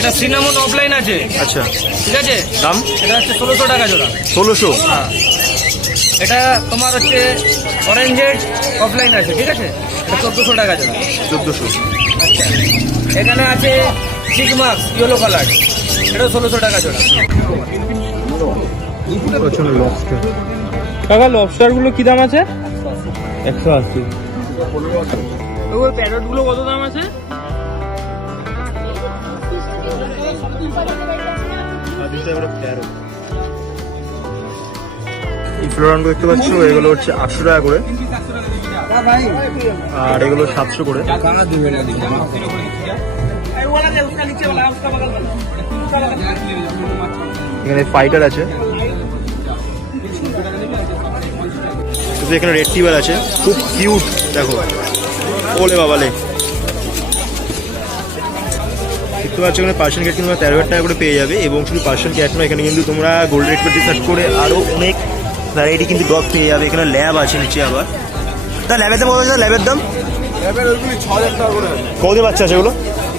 এটা cinnamon offline আছে। আচ্ছা। ঠিক আছে? দাম? এটা হচ্ছে ষোলোশো টাকা জোড়া। ষোলোশো? হ্যাঁ। এটা তোমার হচ্ছে অরেঞ্জেড অফলাইন আছে ঠিক আছে? এটা চোদ্দোশো টাকা জোড়া। চোদ্দোশো। আচ্ছা। এখানে আছে সিগমাক্স ইয়েলো কালার এটা ষোলোশো টাকা জোড়া। কাকা লবস্টারগুলো কি দাম আছে? একশো আশি। ওই প্যারটগুলো কত দাম আছে? দেখতে এগুলো হচ্ছে আটশো টাকা করে। আর এগুলো সাতশো করে। এখানে আছে। এখানে আছে। খুব কিউট দেখো। ওলে বাবালে। দেখতে পাচ্ছ এখানে পার্সেন্ট ক্যাট কিন্তু তেরো হাজার টাকা করে পেয়ে যাবে এবং শুধু পার্সেন্ট ক্যাট নয় এখানে কিন্তু তোমরা গোল্ড রেট পেতে সার্চ করে আরও অনেক ভ্যারাইটি কিন্তু ডগ পেয়ে যাবে। এখানে ল্যাব আছে নিচে আবার। তা ল্যাবের দাম কত আছে ল্যাবের দাম? কতদিন বাচ্চা আছে এগুলো?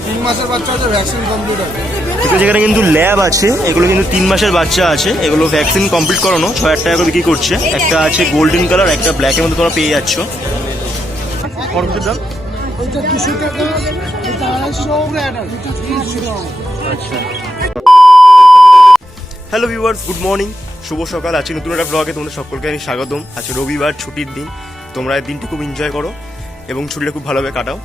তিন মাসের বাচ্চা আছে ভ্যাকসিন কমপ্লিট আছে ঠিক কিন্তু ল্যাব আছে এগুলো কিন্তু তিন মাসের বাচ্চা আছে। এগুলো ভ্যাকসিন কমপ্লিট করানো ছ হাজার টাকা করে বিক্রি করছে। একটা আছে গোল্ডেন কালার একটা ব্ল্যাকের মধ্যে তোমরা পেয়ে যাচ্ছ। দাম? ওইটা দুশো টাকা, এটা তিনশো। আচ্ছা। হ্যালো ভিউয়ার্স গুড মর্নিং শুভ সকাল। আজকে নতুন একটা ব্লগে তোমাদের সকলকে আমি স্বাগতম। আজকে রবিবার, ছুটির দিন। তোমরা এই দিনটি খুব এনজয় করো এবং ছুটিটা খুব ভালোভাবে কাটাও।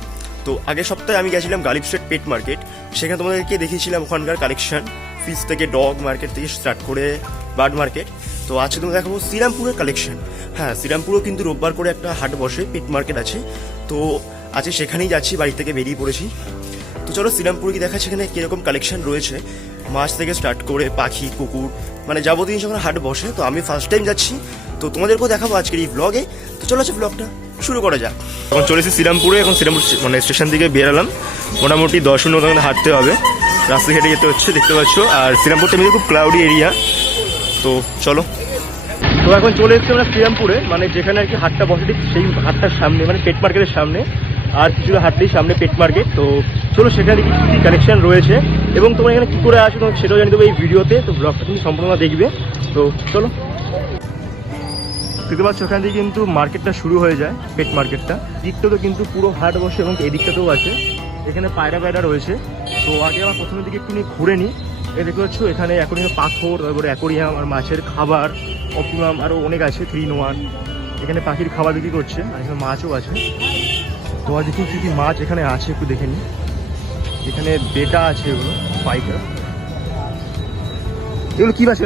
তো আগের সপ্তাহে আমি গেছিলাম গালিব স্ট্রিট পেট মার্কেট সেখানে তোমাদেরকে দেখিয়েছিলাম ওখানকার কালেকশন ফিস থেকে ডগ মার্কেট থেকে স্টার্ট করে বার্ড মার্কেট তো আজকে তোমরা দেখাবো শ্রীরামপুরের কালেকশন হ্যাঁ শ্রীরামপুরেও কিন্তু রোববার করে একটা হাট বসে পেট মার্কেট আছে। তো আজকে সেখানেই যাচ্ছি বাড়ি থেকে বেরিয়ে পড়েছি। তো চলো শ্রীরামপুর কি দেখা সেখানে কীরকম কালেকশন রয়েছে। মাছ থেকে স্টার্ট করে পাখি কুকুর মানে যাবতীয় জিনিস ওখানে হাট বসে তো আমি ফার্স্ট টাইম যাচ্ছি। তো তোমাদেরকেও দেখাবো আজকের এই ব্লগে তো চলো আছে ব্লগটা শুরু করা যাক। এখন চলেছি শ্রীরামপুরে এখন শ্রীরামপুর মানে স্টেশন থেকে বেরালাম মোটামুটি দশ মিনিট ওখানে হাঁটতে হবে। রাস্তা হেঁটে যেতে হচ্ছে দেখতে পাচ্ছ। আর শ্রীরামপুরটা এমনি খুব ক্লাউডি এরিয়া তো চলো। তো এখন চলে এসেছি আমরা শ্রীরামপুরে মানে যেখানে আর কি হাটটা বসে ঠিক সেই হাটটার সামনে মানে পেট মার্কেটের সামনে। আর কিছুটা হাটলেই সামনে পেট মার্কেট তো চলো সেখানে কি কী কালেকশন রয়েছে এবং তোমরা এখানে কী করে আসো সেটাও জানিয়ে দেবো এই ভিডিওতে, তো ব্লগটা তুমি সম্পূর্ণ দেখবে, তো চলো। দেখতে পাচ্ছ, ওখান থেকে কিন্তু মার্কেটটা শুরু হয়ে যায় পেট মার্কেটটা দিকটা তো কিন্তু পুরো হাট বসে এবং এদিকটাতেও আছে। এখানে পায়রা পায়রা রয়েছে। তো আগে আমার প্রথমের দিকে একটু ঘুরে নিই। এ দেখতে পাচ্ছ, এখানে অ্যাকোরিয়াম পাথর, তারপরে অ্যাকোরিয়াম আর মাছের খাবার অপিমাম আরও অনেক আছে থ্রি ইন ওয়ান এখানে পাখির খাবার বিক্রি করছে, আর এখানে মাছও আছে। আর দেখি কি কি মাছ এখানে আছে একটু দেখে নিই। এখানে বেটা আছে এগুলো ফাইটার এগুলো কি আছে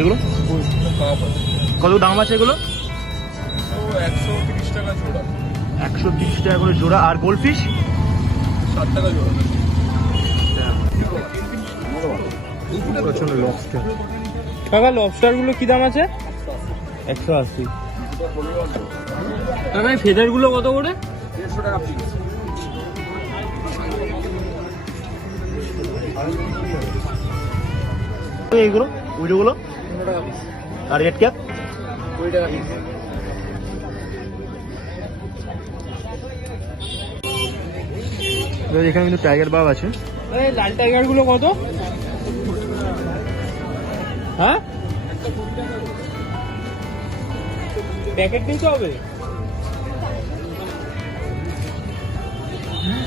এগুলো? কত দাম আছে এগুলো? একশো তিরিশ টাকা জোড়া একশো তিরিশ টাকা করে জোড়া। আর গোল্ড ফিশ ষাট টাকা জোড়া লবস্টারগুলো কি দাম আছে? একশো আশি। কাকা ফেদারগুলো কত করে? দেড়শো টাকা পিস এইগুলো উইডোগুলো আর রেড ক্যাপ কুড়ি টাকা পিস এখানে কিন্তু টাইগার বাব আছে। লাল টাইগারগুলো কত? হ্যাঁ? প্যাকেট নিতে হবে?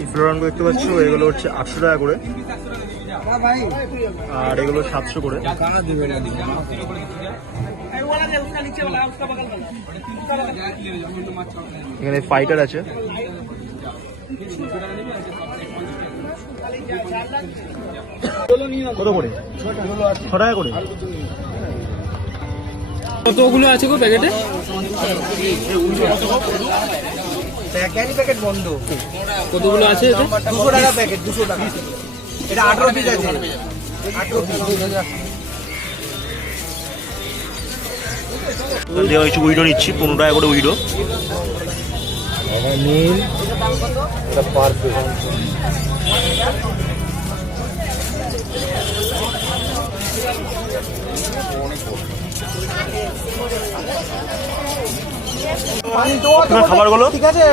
এই ফ্লোরানগুলো দেখতে পাচ্ছ, এগুলো হচ্ছে আটশো টাকা করে। আর এগুলো সাতশো করে। এখানে ফাইটার আছে। কত করে? ছ টাকা করে। কতগুলো আছে গো প্যাকেটে? ক্যারি প্যাকেট বন্ধ। কতগুলো আছে দুশো টাকা প্যাকেট দুশো টাকা। এটা আঠারো পিস আছে। দেওয়া হয়েছে উইডো নিচ্ছি পনেরো টাকা করে উইডো তোমার খাবারগুলো? ঠিক আছে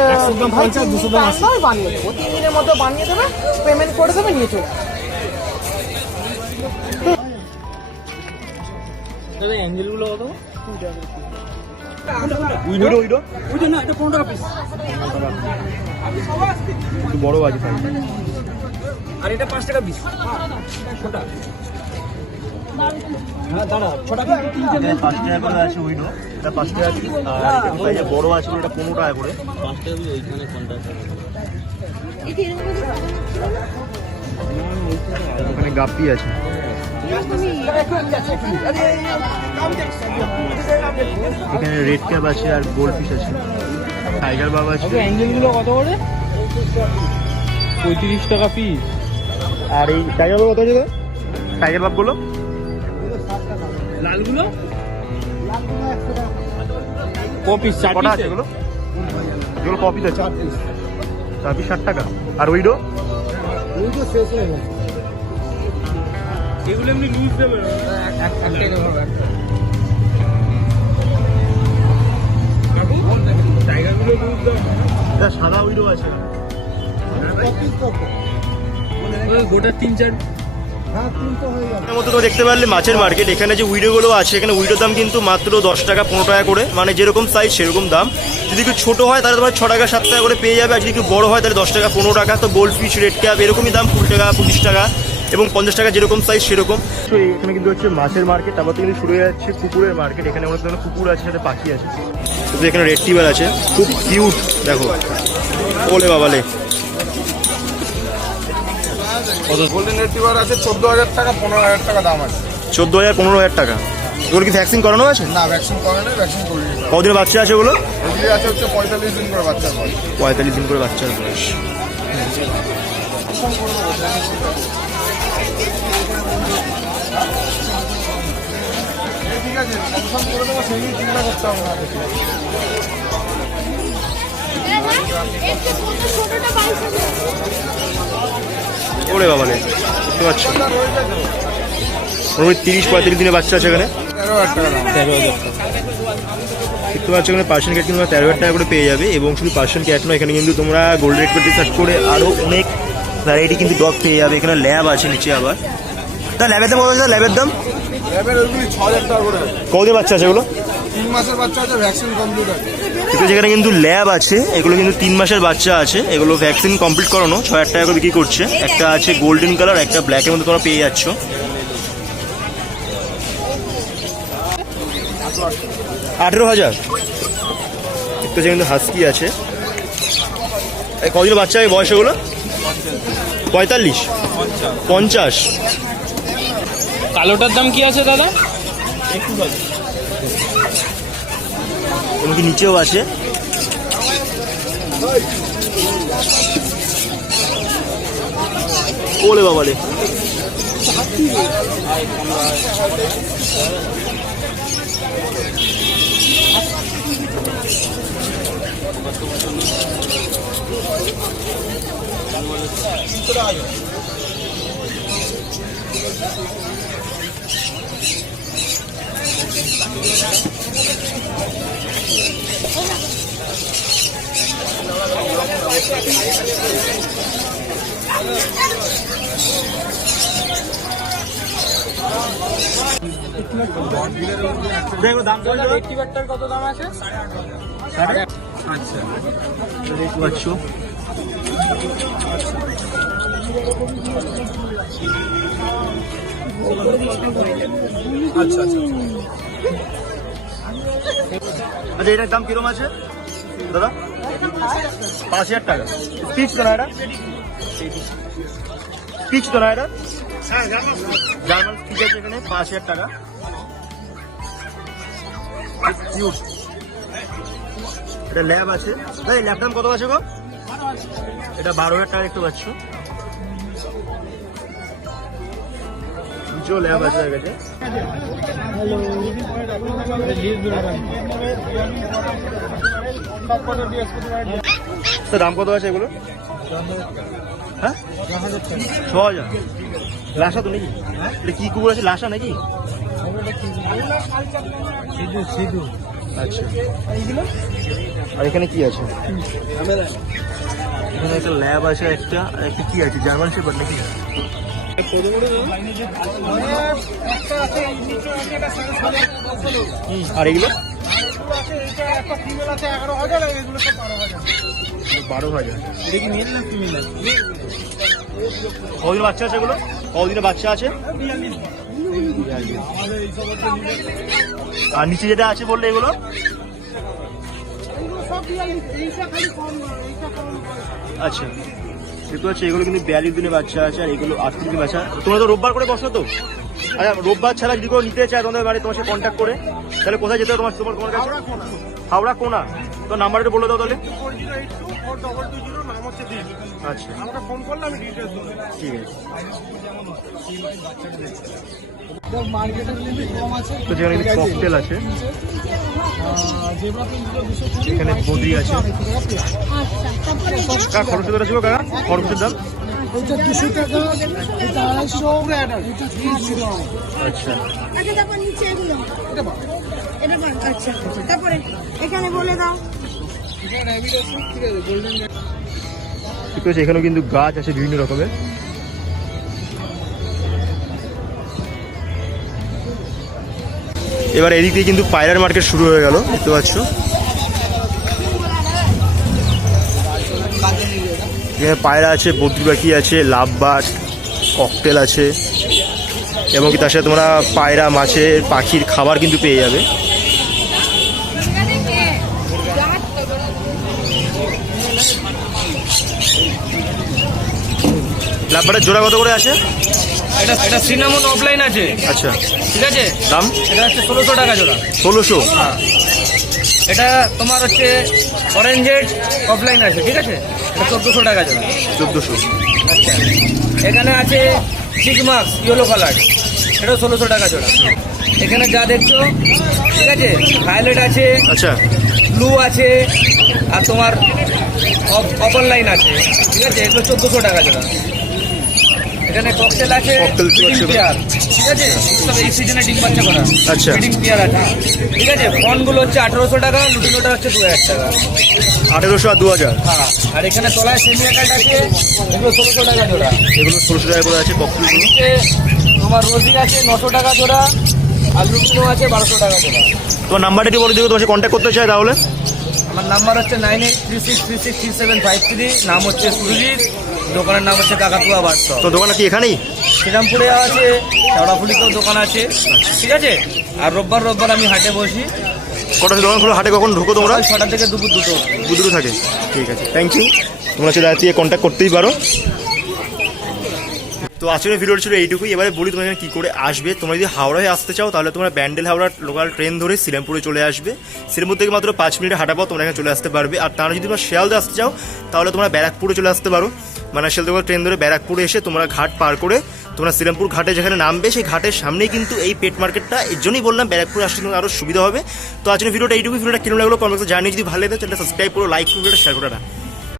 ভাই দুশো দাম বানিয়ে দেবো। তিন দিনের মধ্যে বানিয়ে দেবে পেমেন্ট করে দেবে নিয়ে চলে আসবে। দাদা গুলো কত? উইডো উইডো ওই না এটা পনেরো পিস বড় আছে আর এটা পাঁচ টাকা পিস ছোটা হ্যাঁ দাঁড়া ছটা পিস তিনটে এখানে পাঁচ টাকা করে আছে উইডো এটা পাঁচ টাকা piece, আর এটা সাইজে বড় আছে এটা পনেরো টাকা করে। পাঁচ টাকা পিস ওইখানে ওখানে গাপ্পি আছে। এখানে রেড ক্যাপ আছে আর গোল্ড ফিশ আছে। টাইগার বাবা আছে। কত করে? পঁয়ত্রিশ টাকা পিস আর এই টাইগার বাবা কত আছে? টাইগার বাপগুলো লালগুলো ক পিস চার কটা আছে এগুলো? এগুলো কপিস আছে? চার পিস চার পিস ষাট টাকা। আর উইডো? এগুলো এমনি লুজ দেবে। টাইগারগুলো লুজ দেবে। সাদা উইডো আছে। গোটা তিন চার মধ্যে তো দেখতে পারলে মাছের মার্কেট এখানে যে উইডোগুলো আছে এখানে উইডোর দাম কিন্তু মাত্র দশ টাকা পনেরো টাকা করে। মানে যেরকম সাইজ সেরকম দাম। যদি একটু ছোটো হয় তাহলে তোমার ছ টাকা সাত টাকা করে পেয়ে যাবে। আর যদি একটু বড় হয় তাহলে দশ টাকা পনেরো টাকা। তো গোল্ড ফিশ রেড ক্যাপ এরকমই দাম কুড়ি টাকা পঁচিশ টাকা এবং পঞ্চাশ টাকা যেরকম সাইজ সেরকম। তো এখানে কিন্তু হচ্ছে মাছের মার্কেট তারপর থেকে কিন্তু শুরু হয়ে যাচ্ছে কুকুরের মার্কেট এখানে অনেক ধরনের কুকুর আছে সাথে পাখি আছে। তো এখানে রেড টিবার আছে। খুব কিউট দেখো। ওলে বাবালে। গোল্ডেন আছে চোদ্দ হাজার টাকা পনেরো হাজার টাকা দাম আছে। চোদ্দ হাজার পনেরো হাজার টাকা। এগুলো কি ভ্যাকসিন করানো আছে? না ভ্যাকসিন করে না ভ্যাকসিন করিয়ে। কদিনের বাচ্চা আছে ওগুলো? এগুলি আছে হচ্ছে পঁয়তাল্লিশ দিন করে বাচ্চা করে পঁয়তাল্লিশ দিন করে বাচ্চার বয়স। ঠিক আছে করে দেবো সেই চিন্তা করতে হবে না। ওরে বাবালে দেখতে পাচ্ছ মোটামুটি তিরিশ পঁয়ত্রিশ দিনের বাচ্চা আছে এখানে। তেরো হাজার টাকা দেখতে পাচ্ছ এখানে পার্সেন্ট ক্যাট কিন্তু তেরো হাজার টাকা করে পেয়ে যাবে এবং শুধু পার্সেন্ট ক্যাট নয় এখানে কিন্তু তোমরা গোল্ড রেড পেটি সার্চ করে আরও অনেক ভ্যারাইটি কিন্তু ডগ পেয়ে যাবে। এখানে ল্যাব আছে নিচে আবার। তা ল্যাবের দাম কত ল্যাবের দাম? করে। কদিন বাচ্চা আছে এগুলো? তিন মাসের বাচ্চা আছে ভ্যাকসিন কমপ্লিট আছে। যেখানে কিন্তু ল্যাব আছে এগুলো কিন্তু তিন মাসের বাচ্চা আছে এগুলো ভ্যাকসিন কমপ্লিট করানো ছ হাজার টাকা করে বিক্রি করছে। একটা আছে গোল্ডেন কালার একটা ব্ল্যাকের মধ্যে তোমরা পেয়ে যাচ্ছ। আঠেরো হাজার। একটু যে কিন্তু হাস্কি আছে। এই কদিন বাচ্চা এই বয়স এগুলো? পঁয়তাল্লিশ। পঞ্চাশ। কালোটার দাম কি আছে দাদা? এমনকি নিচেও আছে ওলে বাবালে দেখো দাম কত? দাম আছে? আচ্ছা। দেখতে পাচ্ছ আচ্ছা আচ্ছা। আচ্ছা এটার দাম কিরম আছে? দাদা? পাঁচ হাজার টাকা। পিচ তো এটা? পিচ তো না এটা? জার্মান পিচ আছে এখানে, পাঁচ হাজার টাকা। Cute. এটা ল্যাব আছে। এই ল্যাব দাম কত আছে গো? এটা বারো হাজার টাকা দেখতে পাচ্ছ। নিচেও ল্যাব আছে এর কাছে স্যার দাম কত আছে এগুলো? হ্যাঁ? ছ হাজার লাসা তো নাকি? এটা কি কুকুর আছে লাসা নাকি? আচ্ছা। আর এখানে কি আছে? এখানে একটা ল্যাব আছে একটা একটা কি আছে জার্মান শেপার নাকি? আর এগুলো? বারো হাজার। কদিন বাচ্চা আছে এগুলো? কদিনের বাচ্চা আছে? আর নিচে যেটা আছে বললে এগুলো? আচ্ছা। দেখতে পাচ্ছি, এগুলো কিন্তু বিয়াল্লিশ দিনের বাচ্চা আছে আর এগুলো আটত্রিশ দিনের বাচ্চা তোমরা তো রোববার করে বসো তো? আচ্ছা রোববার ছাড়া যদি কেউ নিতে চায় তোমাদের বাড়ি, তোমার সাথে কন্ট্যাক্ট করে, তাহলে কোথায় যেতে হবে তোমার তোমার তোমার কাছে? হাওড়া কোনা। তো নাম্বারটা বলে দাও তাহলে। আচ্ছা। ফোন করলে আমি ডিটেলস ঠিক আছে। তো যেখানে ককটেল আছে এখানে বদ্রি আছে। খরচের দাম ছিল কাকা? খরচের দাম? এটা দুশো টাকা এটা আড়াইশো এটা তিনশো আচ্ছা। আচ্ছা তারপর আচ্ছা এখানে বলে দাও। ঠিক আছে এখানেও কিন্তু গাছ আছে বিভিন্ন রকমের। এবার এদিক দিয়ে কিন্তু পায়রার মার্কেট শুরু হয়ে গেল, দেখতে পাচ্ছ। এখানে পায়রা আছে, বদ্রি পাখি আছে লাভবাট ককটেল আছে, এবং তার সাথে তোমরা পায়রা মাছের পাখির খাবার কিন্তু পেয়ে যাবে। লাভবাটের জোড়া কত করে আছে এটা এটা সিনামন অফলাইন আছে। আচ্ছা। ঠিক আছে? দাম? এটা হচ্ছে ষোলোশো টাকা জোড়া। ষোলোশো? এটা তোমার হচ্ছে অরেঞ্জেড অফলাইন আছে ঠিক আছে? এটা চোদ্দোশো টাকা জোড়া। চোদ্দোশো। আচ্ছা। এখানে আছে সিগমাক্স ইয়েলো কালার এটা ষোলোশো টাকা জোড়া। এখানে যা দেখছ ঠিক আছে? ভায়োলেট আছে আচ্ছা। ব্লু আছে আর তোমার অপর লাইন আছে। ঠিক আছে? এগুলো চোদ্দোশো টাকা জোড়া। এখানে ককটেল আছে। পেয়ার, ঠিক আছে? সব এই সিজনে ডিম বাচ্চা করা। আচ্ছা। ব্রিডিং পেয়ার আছে ঠিক আছে? ফোনগুলো হচ্ছে আঠেরোশো টাকা লুটিনোটা হচ্ছে দু হাজার টাকা। আঠেরোশো আর দু হাজার হ্যাঁ। আর এখানে তলায় সেমি আছে এগুলো ষোলোশো টাকা জোড়া। এগুলো ষোলোশো টাকা করে আছে নিচে তোমার রোজি আছে নশো টাকা জোড়া আর লুটিনো আছে বারোশো টাকা জোড়া। তোমার নাম্বারটা একটু বলে দিও তোমার কন্ট্যাক্ট করতে চাই তাহলে? আমার নাম্বার হচ্ছে nine eight three six three six three seven five three নাম হচ্ছে সুরজিৎ। দোকানের নাম হচ্ছে কাকাতুয়া বার্তা তো দোকান কি এখানেই? শ্রীরামপুরে আছে চাওড়াফুলিতেও দোকান আছে ঠিক আছে? আর রোববার রোববার আমি হাটে বসি। কটা দোকান খোলো? হাটে কখন ঢুকো তোমরা? ছটা থেকে দুপুর দুটো দুটো থাকে। ঠিক আছে থ্যাংক ইউ তোমরা সেটা দিয়ে কন্ট্যাক্ট করতেই পারো। তো আজকের ভিডিও ছিল এইটুকুই। এবারে বলি তোমরা কী করে আসবে। তোমরা যদি হাওড়ায় আসতে চাও তাহলে তোমরা ব্যান্ডেল হাওড়ার লোকাল ট্রেন ধরে শ্রীরামপুরে চলে আসবে। শ্রীরামপুর থেকে মাত্র পাঁচ মিনিটে হাঁটা পাও তোমরা এখানে চলে আসতে পারবে। আর তারা যদি তোমরা শিয়ালদা আসতে চাও তাহলে তোমরা ব্যারাকপুরে চলে আসতে পারো। মানে শিয়ালদা ট্রেন ধরে ব্যারাকপুরে এসে তোমরা ঘাট পার করে তোমরা শ্রীরামপুর ঘাটে যেখানে নামবে, সেই ঘাটের সামনেই কিন্তু এই পেট মার্কেটটা এর জন্যই বললাম ব্যারাকপুরে আসলে তোমার আরও সুবিধা হবে। তো আজকের ভিডিওটা এইটুকু ভিডিওটা কিরম লাগল কমেন্টে জানিয়ে যদি ভালো লাগে চ্যানেলটা সাবস্ক্রাইব করো লাইক করো শেয়ার করে